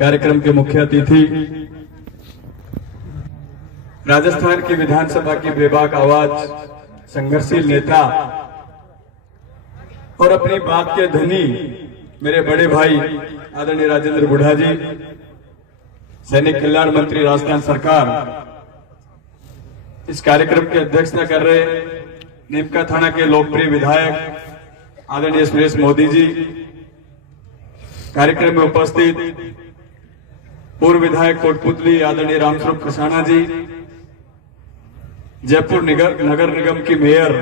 कार्यक्रम के मुख्य अतिथि, राजस्थान की विधानसभा की बेबाक आवाज, संघर्षशील नेता और अपनी बात के धनी मेरे बड़े भाई आदरणीय राजेंद्र बुढ़ा जी, सैनिक कल्याण मंत्री राजस्थान सरकार, इस कार्यक्रम की अध्यक्षता कर रहे नीमका थाना के लोकप्रिय विधायक आदरणीय सुरेश मोदी जी, कार्यक्रम में उपस्थित पूर्व विधायक कोटपुतली आदरणीय रामस्वरूप खसाना जी, जयपुर नगर निगम की मेयर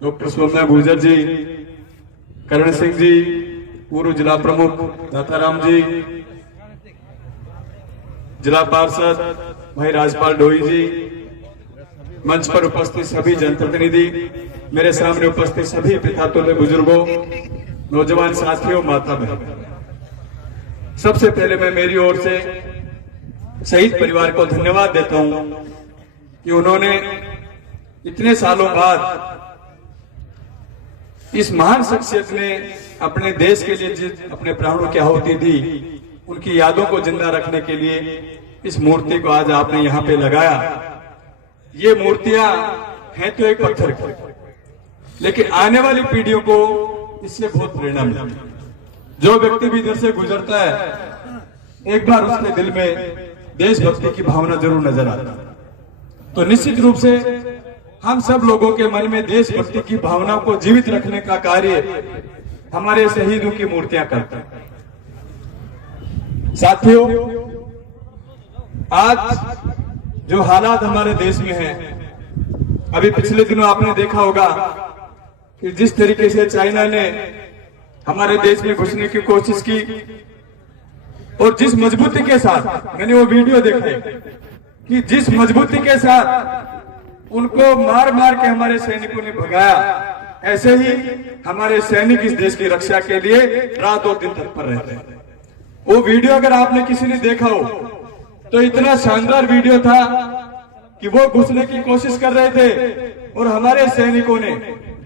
डॉक्टर सोम्या गुर्जर जी, करण सिंह जी, पूर्व जिला प्रमुख दाताराम जी, जिला पार्षद भाई राजपाल डोई जी, मंच पर उपस्थित सभी जनप्रतिनिधि, मेरे सामने उपस्थित सभी पिता तुल्य बुजुर्गों, नौजवान साथियों, माता बहन, सबसे पहले मैं मेरी ओर से शहीद परिवार को धन्यवाद देता हूं कि उन्होंने इतने सालों बाद इस महान शख्सियत ने अपने देश के लिए अपने प्राणों की आहुति दी, उनकी यादों को जिंदा रखने के लिए इस मूर्ति को आज आपने यहाँ पे लगाया। ये मूर्तियां हैं तो एक पत्थर की, लेकिन आने वाली पीढ़ियों को इससे बहुत प्रेरणा मिलती है। जो व्यक्ति भी इधर से गुजरता है, एक बार उसके दिल में देशभक्ति की भावना जरूर नजर आता है। तो निश्चित रूप से हम सब लोगों के मन में देशभक्ति की भावनाओं को जीवित रखने का कार्य हमारे शहीदों की मूर्तियां करते हैं। साथियों, आज जो हालात हमारे देश में हैं, अभी पिछले दिनों आपने देखा होगा कि जिस तरीके से चाइना ने हमारे देश में घुसने की कोशिश की और जिस मजबूती के साथ, मैंने वो वीडियो देखे कि जिस मजबूती के साथ उनको मार मार के हमारे सैनिकों ने भगाया, ऐसे ही हमारे सैनिक इस देश की रक्षा के लिए रात और दिन तत्पर रहते हैं। वो वीडियो अगर आपने किसी ने देखा हो तो इतना शानदार वीडियो था कि वो घुसने की कोशिश कर रहे थे और हमारे सैनिकों ने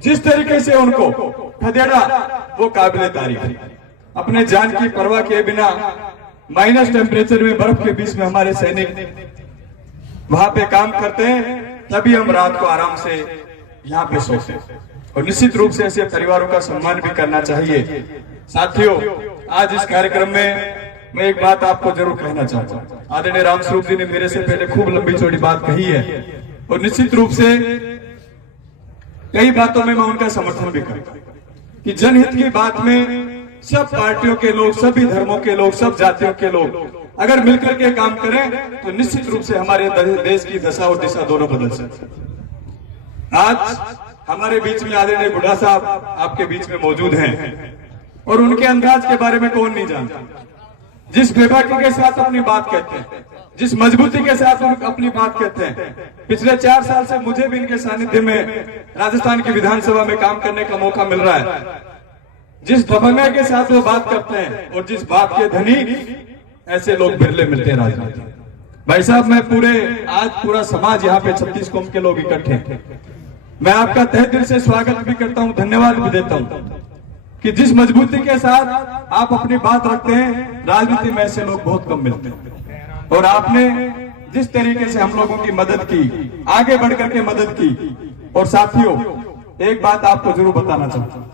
जिस तरीके से उनको खदेड़ा, वो काबिले तारीफ। अपने जान की परवाह किए बिना माइनस टेम्परेचर में, बर्फ के बीच में हमारे सैनिक वहां पे काम करते हैं, तभी हम रात को आराम से यहाँ पे सोते हैं। और निश्चित रूप से ऐसे परिवारों का सम्मान भी करना चाहिए। साथियों, आज इस कार्यक्रम में मैं एक बात आपको जरूर कहना चाहता हूँ। आदरणीय रामस्वरूप जी ने मेरे से पहले खूब लंबी चौड़ी बात कही है और निश्चित रूप से कई बातों में मैं उनका समर्थन भी करता हूँ कि जनहित की बात में सब पार्टियों के लोग, सभी धर्मों के लोग, सब जातियों के लोग अगर मिलकर के काम करें तो निश्चित रूप से हमारे देश की दशा और दिशा दोनों बदल सकते हैं। आज हमारे बीच में आदरणीय बुढ़ा साहब आपके बीच में मौजूद हैं और उनके अंदाज के बारे में कौन नहीं जानता। जिस बेबाकी के साथ अपनी बात कहते हैं, जिस मजबूती के साथ अपनी बात कहते हैं, पिछले 4 साल से मुझे भी इनके सानिध्य में राजस्थान की विधानसभा में काम करने का मौका मिल रहा है। जिस दबंगाई के साथ वो बात करते हैं और जिस बात के धनी, ऐसे लोग बिरले मिलते हैं राजनीति। भाई साहब, मैं आज पूरा समाज यहाँ पे 36 कौम के लोग इकट्ठे हैं, मैं आपका तहे दिल से स्वागत भी करता हूँ, धन्यवाद भी देता हूँ कि जिस मजबूती के साथ आप अपनी बात रखते हैं, राजनीति में ऐसे लोग बहुत कम मिलते हैं। और आपने जिस तरीके से हम लोगों की मदद की, आगे बढ़ करके मदद की। और साथियों, एक बात आपको जरूर बताना चाहता हूं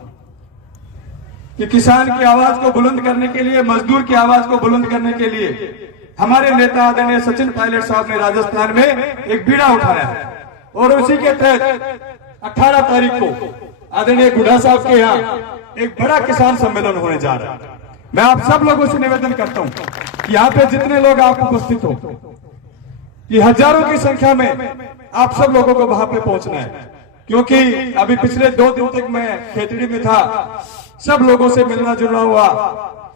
कि किसान की आवाज को बुलंद करने के लिए, मजदूर की आवाज को बुलंद करने के लिए हमारे नेता आदरणीय सचिन पायलट साहब ने राजस्थान में एक बीड़ा उठाया है और उसी के तहत 18 तारीख को आदरणीय बुढ़ा साहब के यहाँ एक बड़ा किसान सम्मेलन होने जा रहा है। मैं आप सब लोगों से निवेदन करता हूं कि यहाँ पे जितने लोग आप उपस्थित हो, कि हजारों की संख्या में आप सब लोगों को वहां पे पहुंचना है, क्योंकि अभी पिछले 2 दिन तक मैं खेतड़ी में था, सब लोगों से मिलना जुलना हुआ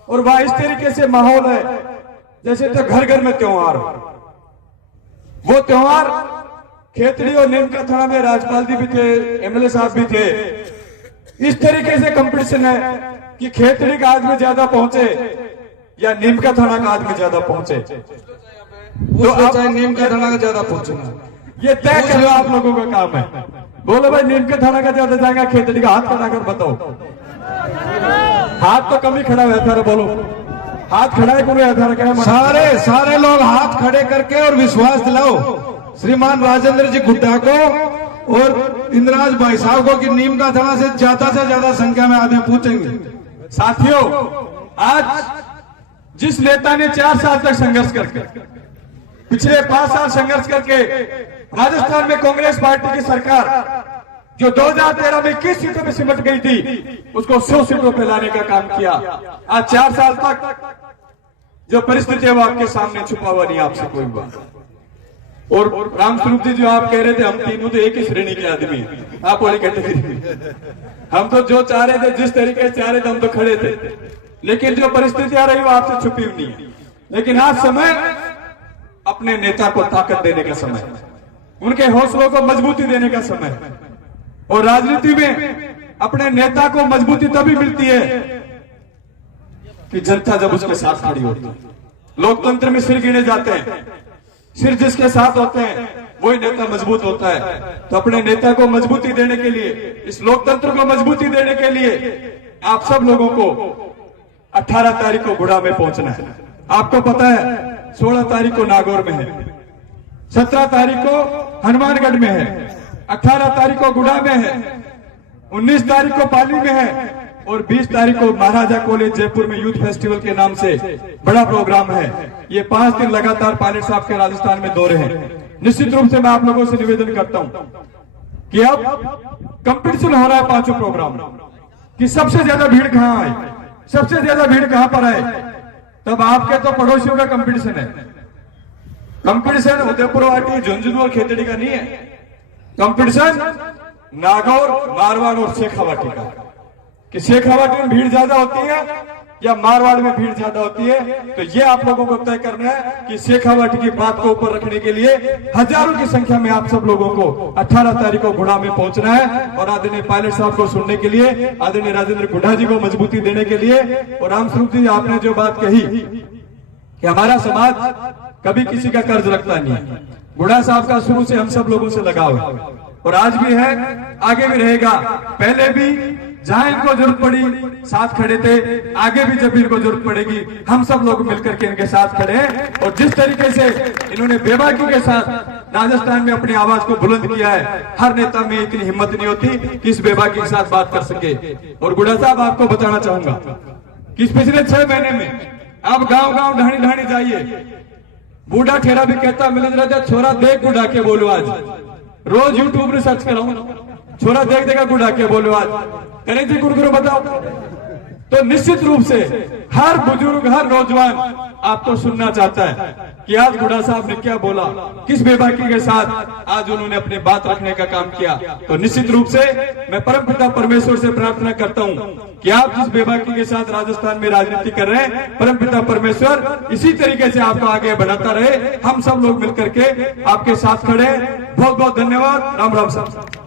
और वहां इस तरीके से माहौल है जैसे तो घर घर में त्योहार हो। वो त्योहार खेतड़ी और नीमका थाना में राजपाल जी भी थे, एमएलए साहब भी थे। इस तरीके से कंपटीशन है कि खेतड़ी का आदमी ज्यादा पहुंचे या नीमका थाना का आदमी ज्यादा पहुंचे, तो आप नीमका थाना का ज्यादा पहुंचना, ये तय करना आप लोगों का काम है। बोलो भाई, नीमका थाना का ज्यादा जाएगा, खेतड़ी का हाथ खड़ा कर बताओ। हाथ तो कम ही खड़ा है, फिर बोलो हाथ खड़ा है कोई आधार कार्ड सारे लोग हाथ खड़े करके और विश्वास दिलाओ श्रीमान राजेंद्र जी गुड्डा को और इंद्राज भाई साहब को कि नीम का थाना से ज्यादा संख्या में आदमी पूछेंगे। साथियों, आज जिस नेता ने 4 साल तक संघर्ष करके, पिछले 5 साल संघर्ष करके राजस्थान में कांग्रेस पार्टी की सरकार जो 2013 में 21 सीटों में सिमट गई थी, उसको 100 सीटों पे लाने का काम किया। आज 4 साल तक जो परिस्थिति है वो आपके सामने छुपा हुआ नहीं, आपसे कोई बात। और रामस्वरूप जी, जो आप कह रहे थे हम तीनों तो एक ही श्रेणी के आदमी, आप वाली कैटेगरी, हम तो जो चाह रहे थे, जिस तरीके से चाह रहे थे, हम तो खड़े थे, लेकिन जो परिस्थिति आ रही वो आपसे छुपी हुई नहीं है। लेकिन आज समय अपने नेता को ताकत देने का समय, उनके हौसलों को मजबूती देने का समय। और राजनीति में अपने नेता को मजबूती तभी मिलती है कि जनता जब उसके साथ खड़ी होती है। लोकतंत्र में सिर गिने जाते हैं, सिर जिसके साथ होते हैं वही नेता मजबूत होता है। तो अपने नेता को मजबूती देने के लिए, इस लोकतंत्र को मजबूती देने के लिए आप सब लोगों को 18 तारीख को गुड़ा में पहुंचना है। आपको पता है 16 तारीख को नागौर में है, 17 तारीख को हनुमानगढ़ में है, 18 तारीख को गुड़ा में है, 19 तारीख को पाली में है और 20 तारीख को महाराजा कॉलेज जयपुर में यूथ फेस्टिवल के नाम से बड़ा प्रोग्राम है। ये 5 दिन लगातार पायलट साहब के राजस्थान में दौरे हैं। निश्चित रूप से मैं आप लोगों से निवेदन करता हूं कि अब कंपटीशन हो रहा है 5 प्रोग्राम कि सबसे ज्यादा भीड़ कहां आए, सबसे ज्यादा भीड़ कहां पर आए। तब आपके तो पड़ोसियों का कंपटीशन है। कंपटीशन उदयपुर वाटी, झुंझुनू और खेतड़ी का नहीं है, कंपटीशन नागौर, मारवाड़ और शेखावाटी का। कि शेखावाटी में भीड़ ज्यादा होती है या मारवाड़ में भीड़ ज्यादा होती है, तो ये आप लोगों को तय करना है कि शेखावाटी की बात को ऊपर रखने के लिए हजारों की संख्या में आप सब लोगों को 18 तारीख को गुड़ा में पहुंचना है। और आदरणीय पायलट साहब को सुनने के लिए, आदरणीय राजेंद्र गुड्डा जी को मजबूती देने के लिए, और रामस्वरूप जी आपने जो बात कही कि हमारा समाज कभी किसी का कर्ज रखता नहीं है, गुड्डा साहब का शुरू से हम सब लोगों से लगाव है और आज भी है, आगे भी रहेगा। पहले भी जहां इनको जरूरत पड़ी साथ खड़े थे, आगे भी जब इनको जरूरत पड़ेगी हम सब लोग मिलकर के इनके साथ खड़े हैं। और जिस तरीके से इन्होंने बेबाकी के साथ राजस्थान में अपनी आवाज को बुलंद किया है, हर नेता में इतनी हिम्मत नहीं होती कि इस बेबाकी के साथ बात कर सके। और गुड्डा साहब, आपको बताना चाहूंगा कि पिछले 6 महीने में आप गांव गांव ढाणी ढाणी जाइए। बूढ़ा ठेरा भी कहता मिलिंद राजा छोरा देख गुड्डा के बोलो, आज रोज यूट्यूब में सर्च कराऊं, छोरा देख देगा गुड्डा के बोलो, आज करें जी गुरु बताओ। तो निश्चित रूप से हर बुजुर्ग, हर नौजवान आपको सुनना चाहता है कि आज गुड्डा साहब ने क्या बोला, किस बेबाकी के साथ आज उन्होंने अपने बात रखने का काम किया। तो निश्चित रूप से मैं परमपिता परमेश्वर से प्रार्थना करता हूं कि आप जिस बेबाकी के साथ राजस्थान में राजनीति कर रहे हैं, परमपिता परमेश्वर इसी तरीके से आपको आगे बढ़ाता रहे। हम सब लोग मिलकर के आपके साथ खड़े। बहुत बहुत धन्यवाद। राम राम साहब।